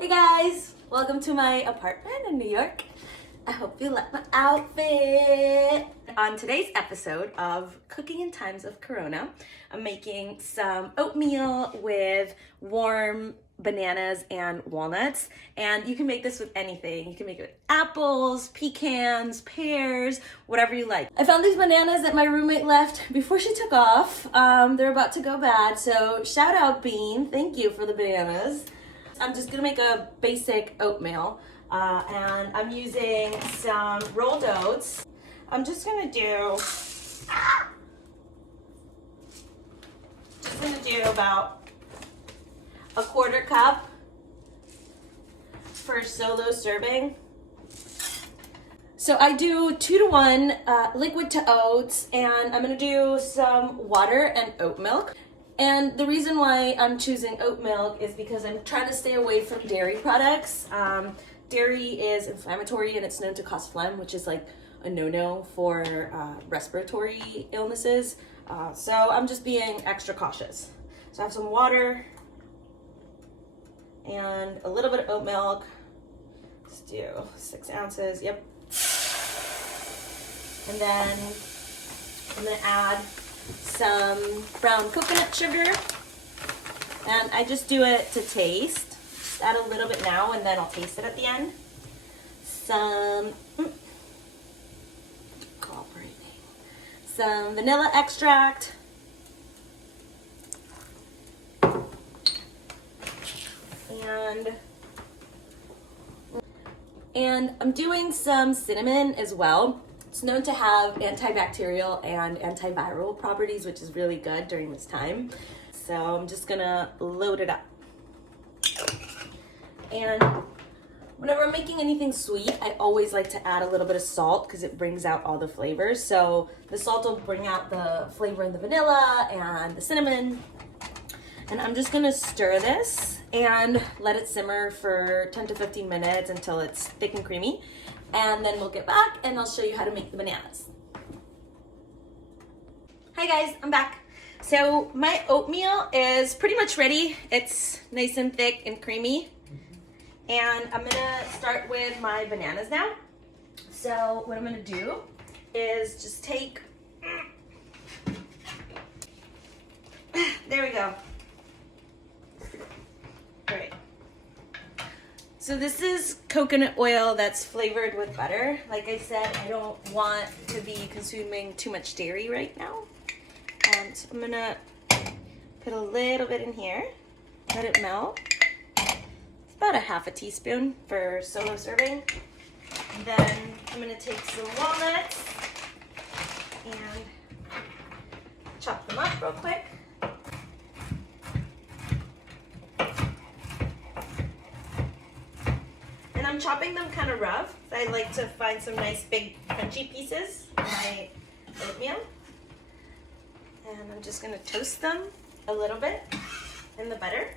Hey guys, welcome to my apartment in New York. I hope you like my outfit. On today's episode of Cooking in Times of Corona, I'm making some oatmeal with warm bananas and walnuts, and you can make this with anything. You can make it with apples, pecans, pears, whatever you like. I found these bananas that my roommate left before she took off. They're about to go bad, so shout out Bean, thank you for the bananas. I'm just gonna make a basic oatmeal, and I'm using some rolled oats. I'm just gonna do about a quarter cup for solo serving. So I do 2 to 1 liquid to oats, and I'm gonna do some water and oat milk. And the reason why I'm choosing oat milk is because I'm trying to stay away from dairy products. Dairy is inflammatory and it's known to cause phlegm, which is like a no-no for respiratory illnesses. So I'm just being extra cautious. So I have some water and a little bit of oat milk. Let's do 6 ounces, yep. And then I'm gonna add some brown coconut sugar, and I just do it to taste. Just add a little bit now and then I'll taste it at the end. Some vanilla extract, and I'm doing some cinnamon as well. It's known to have antibacterial and antiviral properties, which is really good during this time. So I'm just gonna load it up. And whenever I'm making anything sweet, I always like to add a little bit of salt because it brings out all the flavors. So the salt will bring out the flavor in the vanilla and the cinnamon. And I'm just gonna stir this and let it simmer for 10 to 15 minutes until it's thick and creamy. And then we'll get back and I'll show you how to make the bananas. Hi guys, I'm back. So my oatmeal is pretty much ready. It's nice and thick and creamy. And I'm gonna start with my bananas now. So what I'm gonna do is just take, there we go. All right. So this is coconut oil that's flavored with butter. Like I said, I don't want to be consuming too much dairy right now. And so I'm gonna put a little bit in here, let it melt. It's about a half a teaspoon for solo serving. And then I'm gonna take some walnuts and chop them up real quick. And I'm chopping them kind of rough. I like to find some nice big crunchy pieces in my oatmeal. And I'm just gonna toast them a little bit in the butter.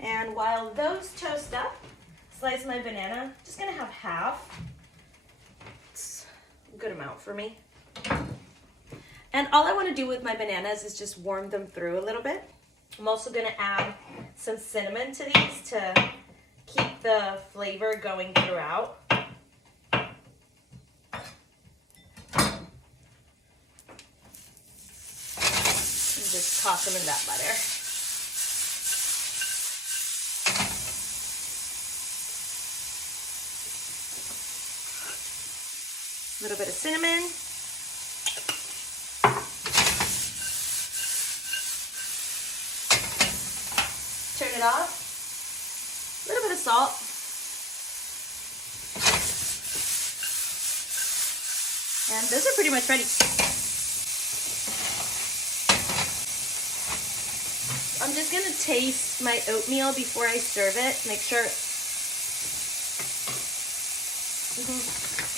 And while those toast up, slice my banana. Just gonna have half. It's a good amount for me. And all I want to do with my bananas is just warm them through a little bit. I'm also going to add some cinnamon to these to keep the flavor going throughout. And just toss them in that butter. A little bit of cinnamon. Turn it off. A little bit of salt. And those are pretty much ready. I'm just gonna taste my oatmeal before I serve it. Make sure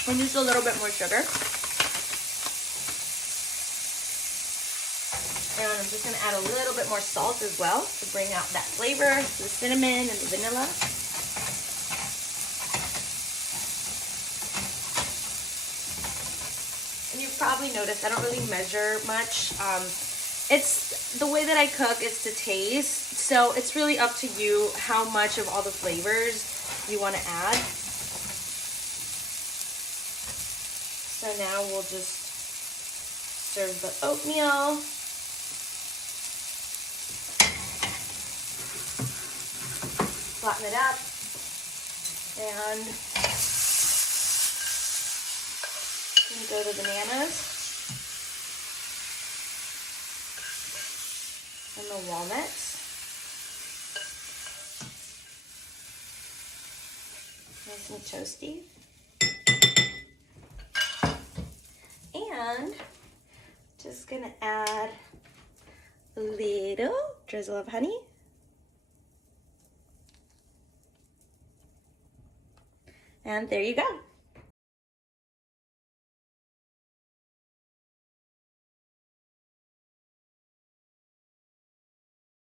and use a little bit more sugar. And I'm just gonna add a little bit more salt as well to bring out that flavor, the cinnamon and the vanilla. And you've probably noticed I don't really measure much. It's the way that I cook is to taste, so it's really up to you how much of all the flavors you want to add. So now we'll just serve the oatmeal. Flatten it up. And go to bananas. And the walnuts. Nice and toasty. And just gonna add a little drizzle of honey. And there you go.